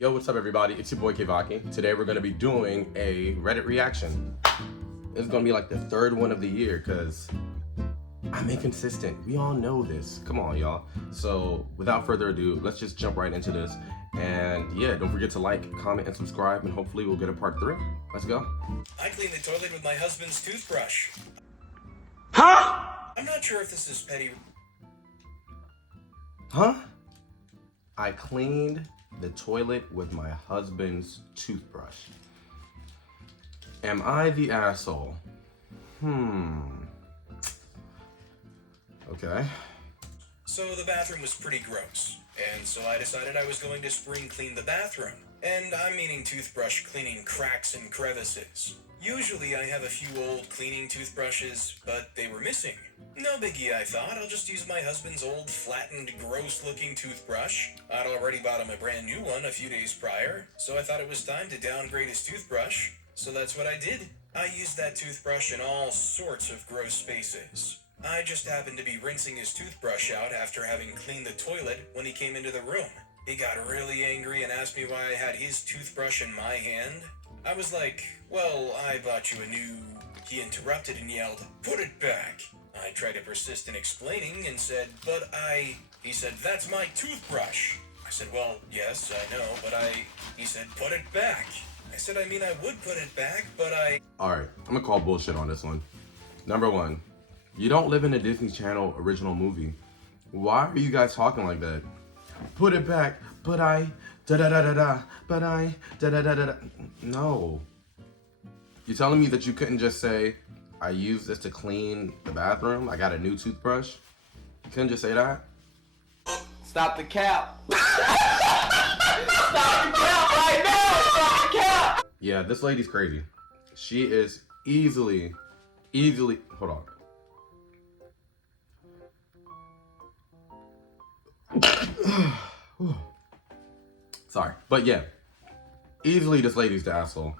Yo, what's up everybody? It's your boy KEVAKI. Today we're gonna be doing a Reddit reaction. It's gonna be like the third one of the year because I'm inconsistent. We all know this. Come on, y'all. So without further ado, let's just jump right into this. And yeah, don't forget to like, comment, and subscribe, and hopefully we'll get a part 3. Let's go. I clean the toilet with my husband's toothbrush. Huh? I'm not sure if this is petty. Huh? I cleaned the toilet with my husband's toothbrush. Am I the asshole? Okay. So the bathroom was pretty gross, and so I decided I was going to spring clean the bathroom. And I'm meaning toothbrush cleaning cracks and crevices. Usually I have a few old cleaning toothbrushes, but they were missing. No biggie, I thought. I'll just use my husband's old, flattened, gross-looking toothbrush. I'd already bought him a brand new one a few days prior, so I thought it was time to downgrade his toothbrush. So that's what I did. I used that toothbrush in all sorts of gross spaces. I just happened to be rinsing his toothbrush out after having cleaned the toilet when he came into the room. He got really angry and asked me why I had his toothbrush in my hand. I was like, well, I bought you a new... He interrupted and yelled, "Put it back." I tried to persist in explaining and said, He said, "That's my toothbrush." I said, "Well, yes, I know, but He said, "Put it back." I said, I mean, I would put it back, but Alright, I'm gonna call bullshit on this one. Number one, you don't live in a Disney Channel original movie. Why are you guys talking like that? Put it back, but da-da-da-da-da, but da-da-da-da-da. No. You're telling me that you couldn't just say, I used this to clean the bathroom, I got a new toothbrush? You couldn't just say that? Stop the cap. Stop the cap right now. Stop the cap. Yeah, this lady's crazy. She is easily, hold on. Sorry, but yeah, easily this lady's the asshole.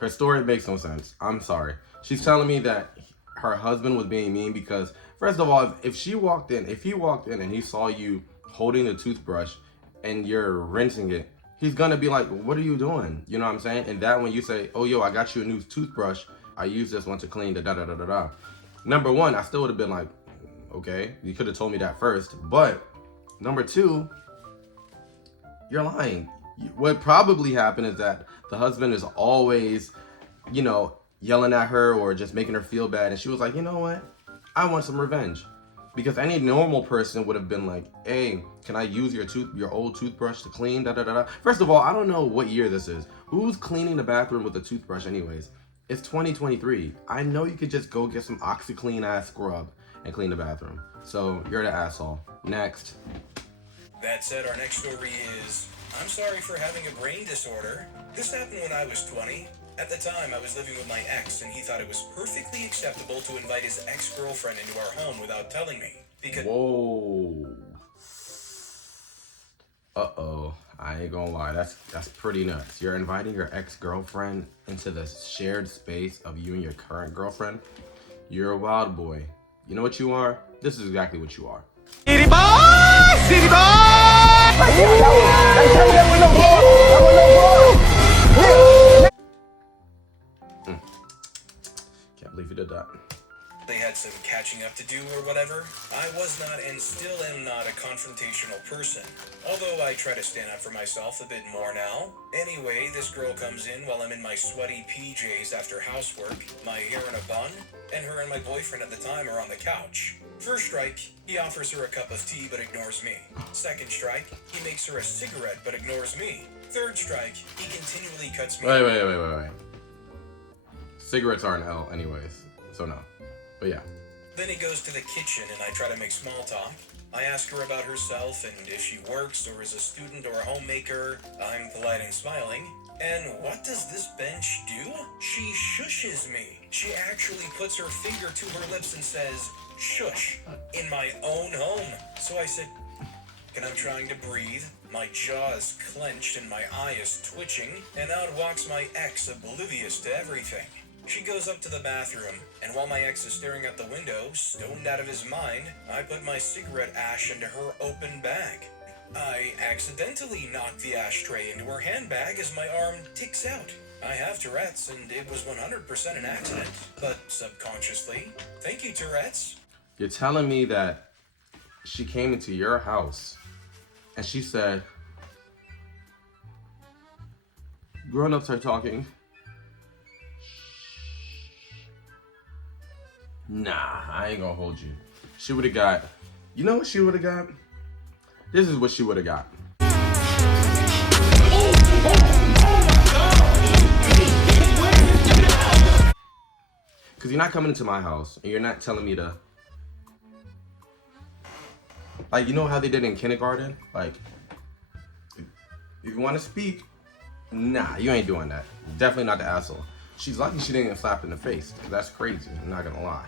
Her story makes no sense. I'm sorry. She's telling me that her husband was being mean because, first of all, if he walked in and he saw you holding the toothbrush and you're rinsing it, he's gonna be like, what are you doing? You know what I'm saying? And that when you say, oh, yo, I got you a new toothbrush, I use this one to clean the da-da-da-da-da. Number one, I still would have been like, okay, you could have told me that first. But number two, you're lying. What probably happened is that the husband is always, you know, yelling at her or just making her feel bad. And she was like, you know what? I want some revenge. Because any normal person would have been like, hey, can I use your old toothbrush to clean? Da-da-da-da. First of all, I don't know what year this is. Who's cleaning the bathroom with a toothbrush anyways? It's 2023. I know you could just go get some OxyClean ass scrub and clean the bathroom. So you're the asshole. Next. That said, our next story is, I'm sorry for having a brain disorder. This happened when I was 20. At the time, I was living with my ex, and he thought it was perfectly acceptable to invite his ex-girlfriend into our home without telling me. Because... Whoa. Uh-oh. I ain't gonna lie. That's pretty nuts. You're inviting your ex-girlfriend into the shared space of you and your current girlfriend? You're a wild boy. You know what you are? This is exactly what you are. City boy! City boy! Can't believe you did that. they had some catching up to do or whatever. I was not and still am not a confrontational person, although I try to stand up for myself a bit more now. Anyway, this girl comes in while I'm in my sweaty PJs after housework, my hair in a bun, and her and my boyfriend at the time are on the couch. First strike, he offers her a cup of tea but ignores me. Second strike, he makes her a cigarette but ignores me. Third strike, he continually cuts me. Wait. Cigarettes aren't hell anyways, so no. But yeah. Then he goes to the kitchen and I try to make small talk. I ask her about herself and if she works or is a student or a homemaker. I'm polite and smiling. And what does this bench do? She shushes me. She actually puts her finger to her lips and says, "Shush," in my own home. So I said, and I'm trying to breathe. My jaw is clenched and my eye is twitching. And out walks my ex, oblivious to everything. She goes up to the bathroom, and while my ex is staring out the window, stoned out of his mind, I put my cigarette ash into her open bag. I accidentally knocked the ashtray into her handbag as my arm ticks out. I have Tourette's, and it was 100% an accident, but subconsciously, thank you, Tourette's. You're telling me that she came into your house and she said, grown-ups are talking. Nah, I ain't gonna hold you. She would have got, you know what she would have got? This is what she would have got. Because you're not coming into my house and you're not telling me to, like, you know how they did in kindergarten? Like, if you want to speak, nah, you ain't doing that. Definitely not the asshole. She's lucky she didn't get slapped in the face. That's crazy, I'm not gonna lie.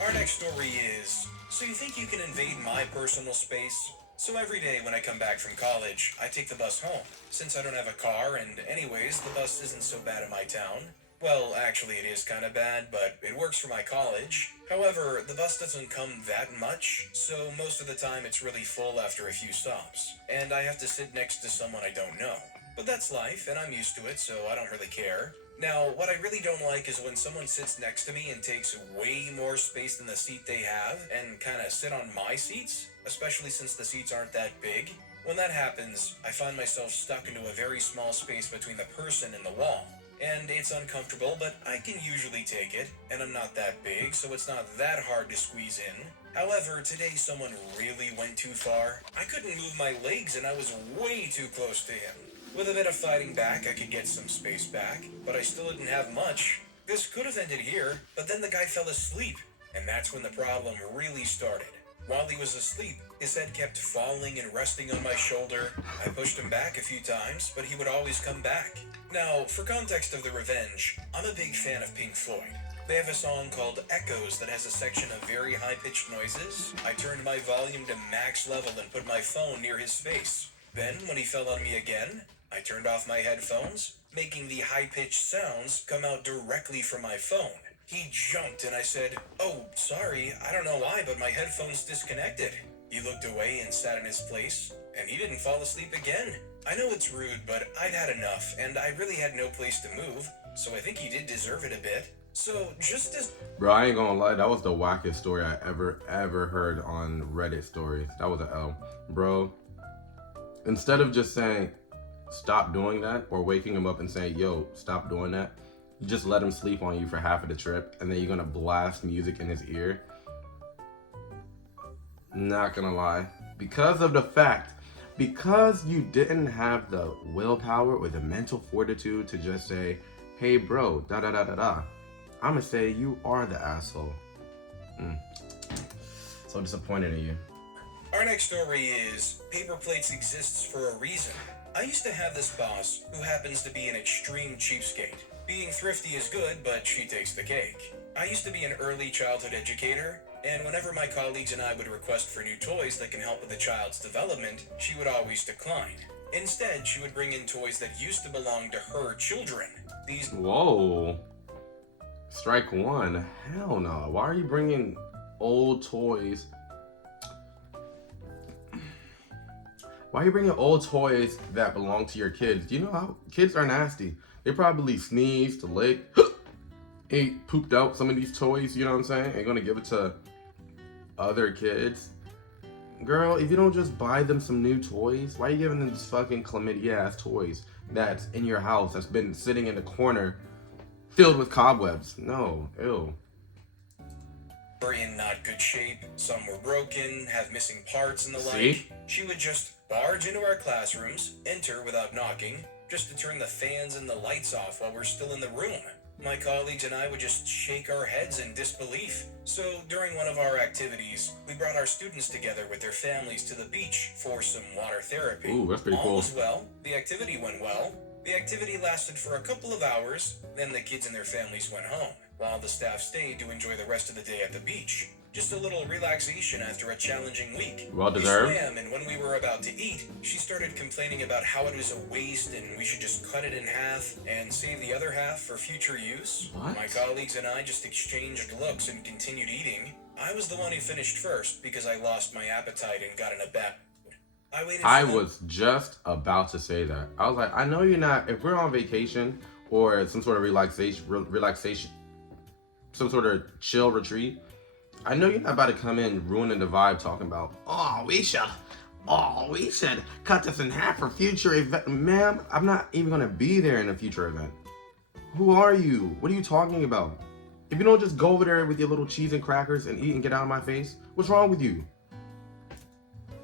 Our next story is, so you think you can invade my personal space? So every day when I come back from college, I take the bus home. Since I don't have a car, and anyways, the bus isn't so bad in my town. Well, actually it is kind of bad, but it works for my college. However, the bus doesn't come that much, so most of the time it's really full after a few stops. And I have to sit next to someone I don't know. But that's life, and I'm used to it, so I don't really care. Now, what I really don't like is when someone sits next to me and takes way more space than the seat they have and kind of sit on my seats, especially since the seats aren't that big. When that happens, I find myself stuck into a very small space between the person and the wall. And it's uncomfortable, but I can usually take it, and I'm not that big, so it's not that hard to squeeze in. However, today someone really went too far. I couldn't move my legs and I was way too close to him. With a bit of fighting back, I could get some space back, but I still didn't have much. This could have ended here, but then the guy fell asleep, and that's when the problem really started. While he was asleep, his head kept falling and resting on my shoulder. I pushed him back a few times, but he would always come back. Now, for context of the revenge, I'm a big fan of Pink Floyd. They have a song called Echoes that has a section of very high-pitched noises. I turned my volume to max level and put my phone near his face. Then, when he fell on me again, I turned off my headphones, making the high-pitched sounds come out directly from my phone. He jumped and I said, "Oh, sorry, I don't know why, but my headphones disconnected." He looked away and sat in his place, and he didn't fall asleep again. I know it's rude, but I'd had enough, and I really had no place to move, so I think he did deserve it a bit. So, just as... Bro, I ain't gonna lie, that was the wackest story I ever heard on Reddit stories. That was an L. Bro, instead of just saying, stop doing that, or waking him up and saying, yo, stop doing that, you just let him sleep on you for half of the trip, and then you're gonna blast music in his ear. Not gonna lie. Because you didn't have the willpower or the mental fortitude to just say, hey bro, da-da-da-da-da, I'm gonna say you are the asshole. So disappointed in you. Our next story is, paper plates exists for a reason. I used to have this boss who happens to be an extreme cheapskate. Being thrifty is good, but she takes the cake. I used to be an early childhood educator, and whenever my colleagues and I would request for new toys that can help with the child's development, she would always decline. Instead, she would bring in toys that used to belong to her children. Whoa. Strike one. Hell no. Why are you bringing old toys? Why are you bringing old toys that belong to your kids? Do you know how kids are nasty? They probably sneezed, lick, ate, pooped out some of these toys, you know what I'm saying? Ain't gonna give it to other kids. Girl, if you don't just buy them some new toys, why are you giving them these fucking chlamydia ass toys that's in your house, that's been sitting in the corner filled with cobwebs? No, ew. Were in not good shape, some were broken, have missing parts and the like. See? She would just barge into our classrooms, enter without knocking, just to turn the fans and the lights off while we're still in the room. My colleagues and I would just shake our heads in disbelief. So during one of our activities, we brought our students together with their families to the beach for some water therapy. Ooh, that's pretty cool. All was well. The activity went well. The activity lasted for a couple of hours. Then the kids and their families went home, while the staff stayed to enjoy the rest of the day at the beach. Just a little relaxation after a challenging week. Well deserved. We swam, and when we were about to eat, she started complaining about how it was a waste and we should just cut it in half and save the other half for future use. What? My colleagues and I just exchanged looks and continued eating. I was the one who finished first because I lost my appetite and got in a bad mood. I waited. I was just about to say that. I was like, I know you're not. If we're on vacation or some sort of relaxation, some sort of chill retreat, I know you're not about to come in ruining the vibe talking about, we should cut this in half for future event. Ma'am, I'm not even gonna be there in a future event. Who are you? What are you talking about? If you don't just go over there with your little cheese and crackers and eat and get out of my face, what's wrong with you?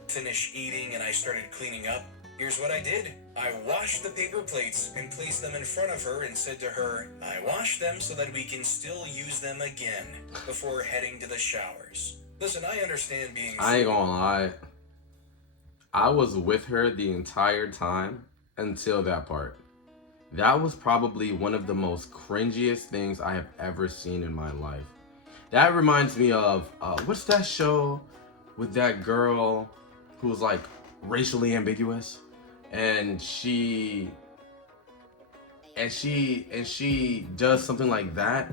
Finished eating and I started cleaning up. Here's what I did. I washed the paper plates and placed them in front of her and said to her, I washed them so that we can still use them again before heading to the showers. Listen, I understand being... I ain't gonna lie. I was with her the entire time until that part. That was probably one of the most cringiest things I have ever seen in my life. That reminds me of, what's that show with that girl who's like racially ambiguous? And she does something like that,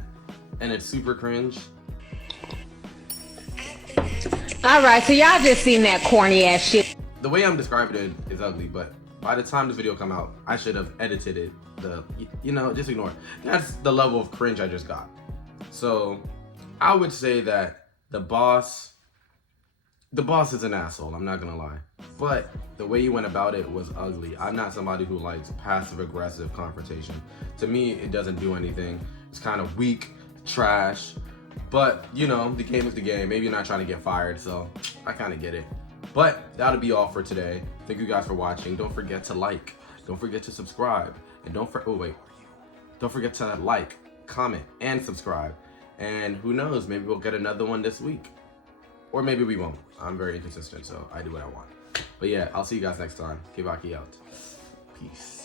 and it's super cringe. All right, so y'all just seen that corny ass shit. The way I'm describing it is ugly, but by the time this video come out, I should have edited it. Just ignore it. That's the level of cringe I just got. So I would say that the boss is an asshole, I'm not gonna lie. But the way you went about it was ugly. I'm not somebody who likes passive-aggressive confrontation. To me, it doesn't do anything. It's kind of weak, trash. But, the game is the game. Maybe you're not trying to get fired, so I kind of get it. But that'll be all for today. Thank you guys for watching. Don't forget to like. Don't forget to subscribe. And don't forget to like, comment, and subscribe. And who knows, maybe we'll get another one this week. Or maybe we won't. I'm very inconsistent, so I do what I want. But yeah, I'll see you guys next time. KEVAKI out. Peace.